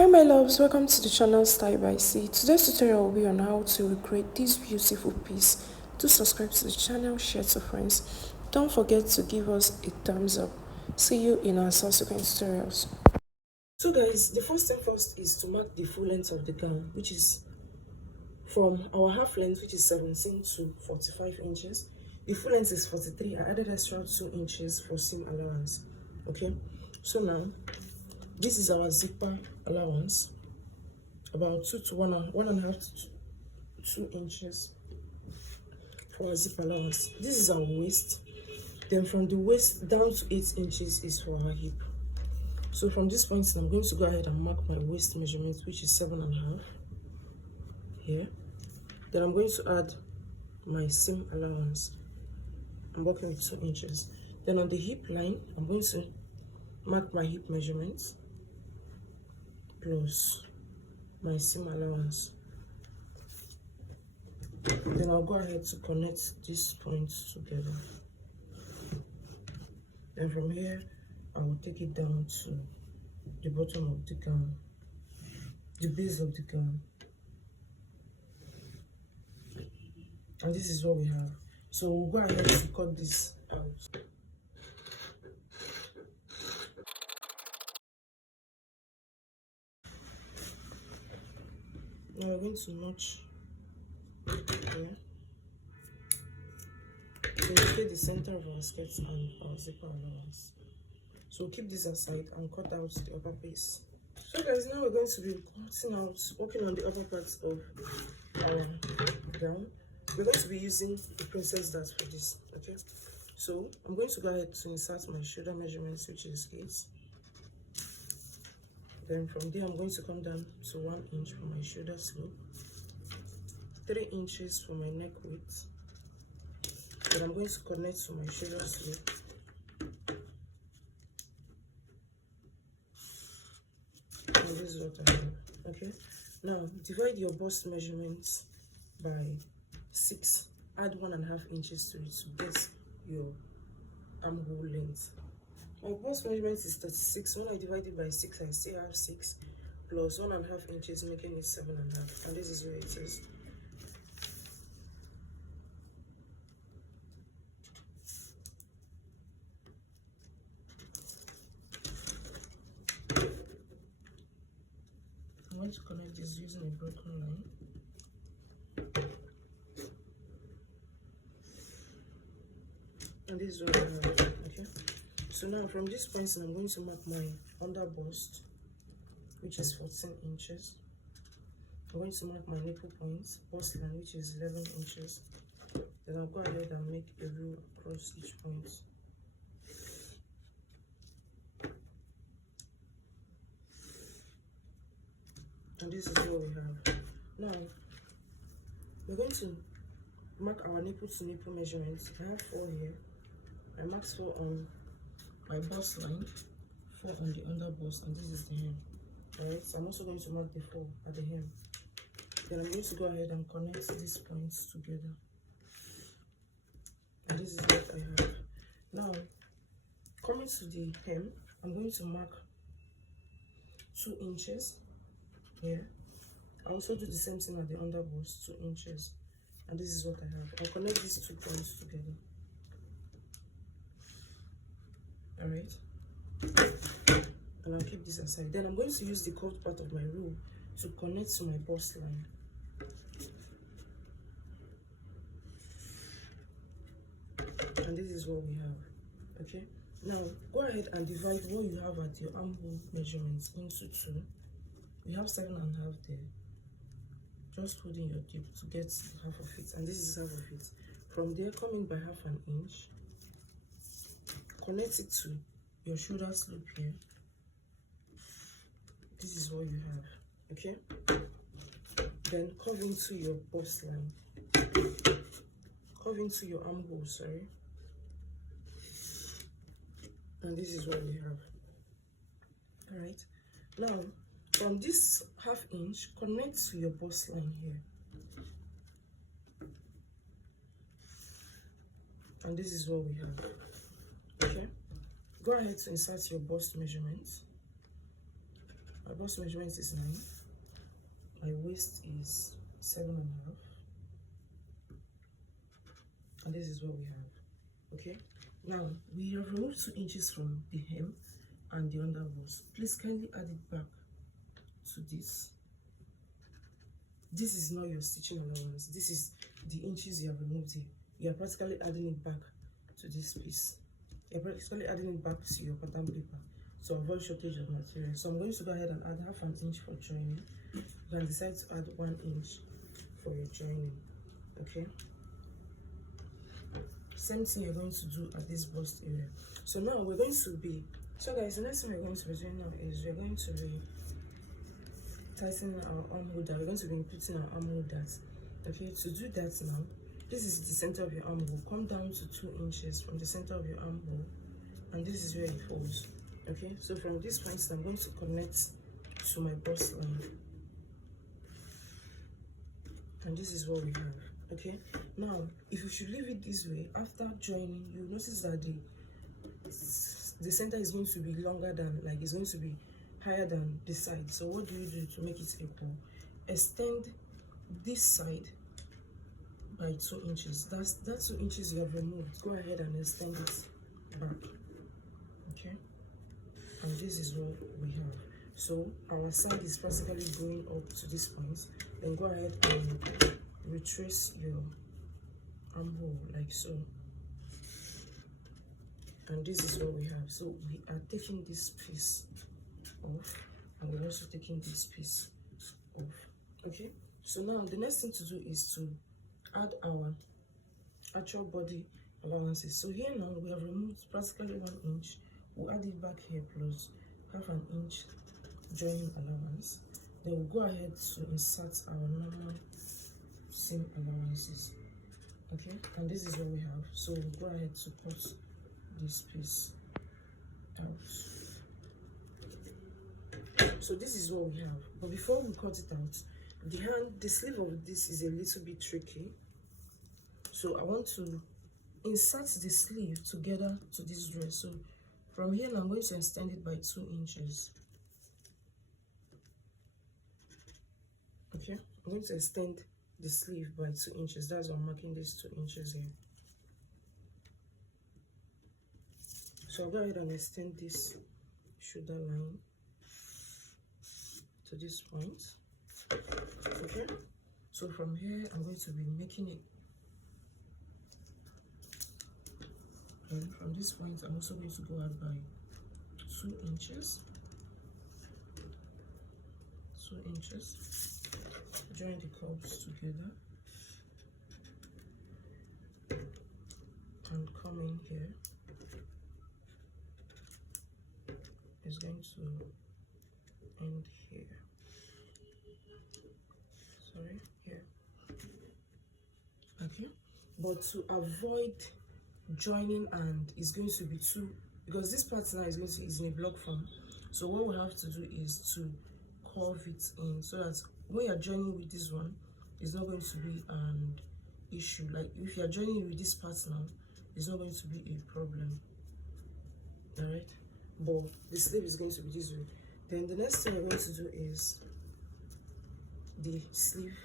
Hi my loves, welcome to the channel Style by C. Today's tutorial will be on how to recreate this beautiful piece. Do subscribe to the channel, share to friends. Don't forget to give us a thumbs up. See you in our subsequent tutorials. So guys, the first thing first is to mark the full length of the gown, which is from our half length, which is 17 to 45 inches. The full length is 43. I added extra 2 inches for seam allowance. Okay, so now this is our zipper allowance, about 2 to 1.5 to 2 inches for our zip allowance. This is our waist. Then from the waist down to 8 inches is for our hip. So from this point, I'm going to go ahead and mark my waist measurement, which is 7.5 here. Then I'm going to add my seam allowance. I'm working with 2 inches. Then on the hip line, I'm going to mark my hip measurement plus my seam allowance. Then I'll go ahead to connect these points together. Then from here, I will take it down to the bottom of the gown, the base of the gown. And this is what we have. So we'll go ahead to cut this out. Now we're going to notch here to indicate the center of our skirts and our zipper allowance. So keep this aside and cut out the upper piece. So guys, now we're going to be working on the upper parts of our gown. We're going to be using the princess dart for this. Okay, so I'm going to go ahead to insert my shoulder measurements, which is 8. Then from there, I'm going to come down to 1 inch for my shoulder slope, 3 inches for my neck width. Then I'm going to connect to my shoulder slope. And this is what I have. Okay, now divide your bust measurements by 6. Add 1.5 inches to it to get your armhole length. My bust measurement is 36. When I divide it by 6, I still have 6 plus 1.5 inches, making it 7.5. And this is where it is. I'm going to connect this using a broken line. And this is what I have. Okay. So now from this point, I'm going to mark my under bust, which is 14 inches. I'm going to mark my nipple point, bust line, which is 11 inches. Then I'll go ahead and make a rule across each point. And this is what we have. Now, we're going to mark our nipple to nipple measurements. I have 4 here. I marked 4 on my bust line, 4 on the under bust, and this is the hem. Alright, so I'm also going to mark the 4 at the hem. Then I'm going to go ahead and connect these points together. And this is what I have. Now, coming to the hem, I'm going to mark 2 inches here. I also do the same thing at the under bust, 2 inches. And this is what I have. I'll connect these 2 points together. Alright. And I'll keep this aside. Then I'm going to use the curved part of my rule to connect to my bust line. And this is what we have. Okay, now go ahead and divide what you have at your armhole measurements into 2. You have 7.5 there. Just holding your tip to get half of it, and this is half of it. From there, come in by 1/2 inch, connect it to your shoulder slope here. This is what you have. Okay, then curve into your bust line, curve into your armhole, sorry. And this is what we have. All right, now from this 1/2 inch, connect to your bust line here. And this is what we have. Okay, go ahead to insert your bust measurements. My bust measurement is 9. My waist is 7.5. And this is what we have. Okay, now we have removed 2 inches from the hem and the underbust. Please kindly add it back to this. This is not your stitching allowance. This is the inches you have removed here. You are practically adding it back to this piece. You're practically adding it back to your pattern paper to avoid shortage of material. So I'm going to go ahead and add half an inch for joining. You can decide to add 1 inch for your joining. Okay. Same thing you're going to do at this bust area. So now we're going to be, so guys, the next thing we're going to be doing now is we're going to be tightening our armhole down. We're going to be putting our armhole down. Okay, to do that now, this is the center of your armhole. Come down to 2 inches from the center of your armhole, and this is where it folds. Okay, so from this point I'm going to connect to my bust line, and this is what we have. Okay, now if you should leave it this way, after joining, you notice that the center is going to be longer than, like, it's going to be higher than the side. So what do you do to make it equal? Extend this side by 2 inches. That's 2 inches you have removed. Go ahead and extend it back. Okay, and this is what we have. So our side is practically going up to this point. Then go ahead and retrace your armhole like so, and this is what we have. So we are taking this piece off, and we're also taking this piece off. Okay, so now the next thing to do is to add our actual body allowances. So here now we have removed practically 1 inch. We'll add it back here plus half an inch joining allowance. Then we'll go ahead to insert our normal seam allowances. Okay, and this is what we have. So we'll go ahead to cut this piece out. So this is what we have. But before we cut it out, the sleeve of this is a little bit tricky. So I want to insert the sleeve together to this dress. So from here I'm going to extend it by 2 inches. Okay, I'm going to extend the sleeve by 2 inches. That's why I'm marking these 2 inches here. So I'll go ahead and extend this shoulder line to this point. Okay, so from here I'm going to be making it, and from this point I'm also going to go out by 2 inches. 2 inches. Join the curves together and come in here. It's going to end here. Sorry, here. Okay, but to avoid joining, and it's going to be too, because this part now is in a block form. So what we have to do is to curve it in, so that when you're joining with this one, it's not going to be an issue. Like if you're joining with this part now, it's not going to be a problem. All right, but the sleeve is going to be this way. Then the next thing we're going to do is the sleeve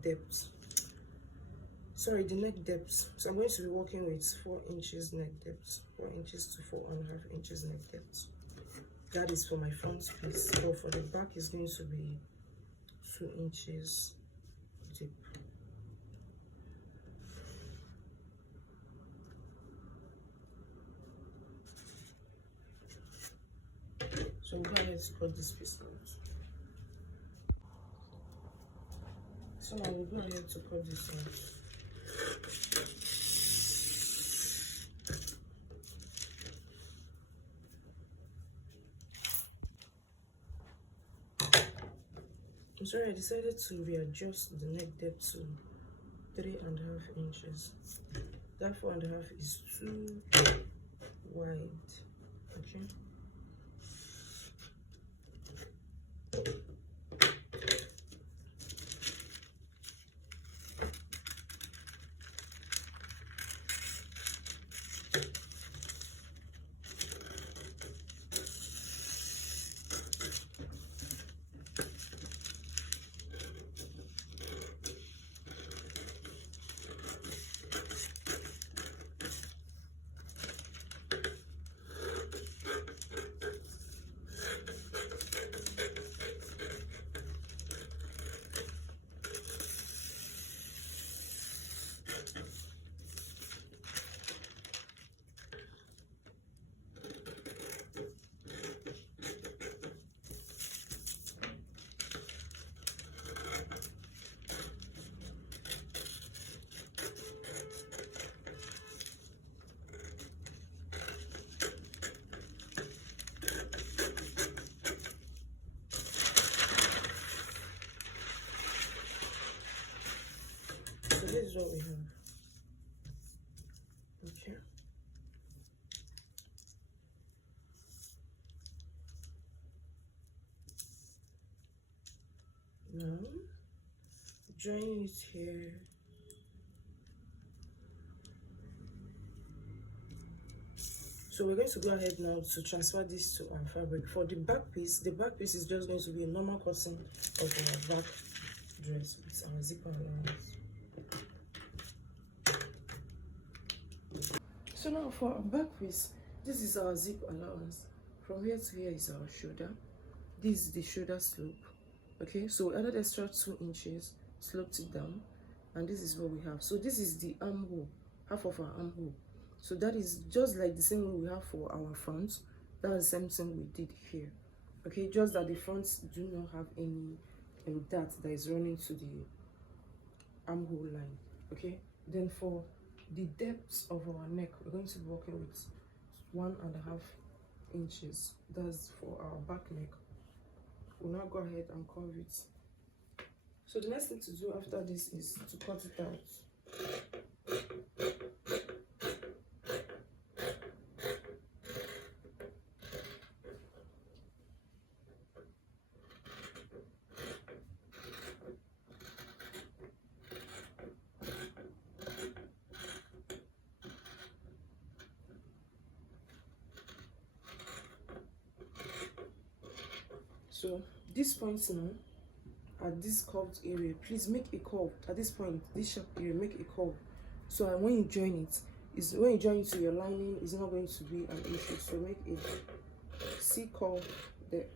depth. Sorry, the neck depth. So I'm going to be working with 4 inches neck depth, 4 inches to 4.5 inches neck depth. That is for my front piece. So for the back is going to be 2 inches deep. So we'll go ahead to cut this piece out. So now we'll go ahead to cut this out. I'm sorry, I decided to readjust the neck depth to 3.5 inches. That 4.5 is too wide. Okay. this is what we have. Okay. Now, join it here. So we're going to go ahead now to transfer this to our fabric. For the back piece is just going to be a normal cutting of our back dress with our zipper allowance. So now for our back piece, this is our zip allowance. From here to here is our shoulder. This is the shoulder slope. Okay, so we added extra 2 inches, sloped it down, and this is what we have. So this is the armhole, half of our armhole. So that is just like the same way we have for our front. That's the same thing we did here. Okay, just that the fronts do not have any dart that is running to the armhole line. Okay, then for the depth of our neck, we're going to be working with 1.5 inches. That's for our back neck. We'll now go ahead and curve it. So the next thing to do after this is to cut it out. So this point now, at this curved area, please make a curve. At this point, this sharp area, make a curve. So when you join it, when you join it to your lining, it's not going to be an issue. So make a C curve there.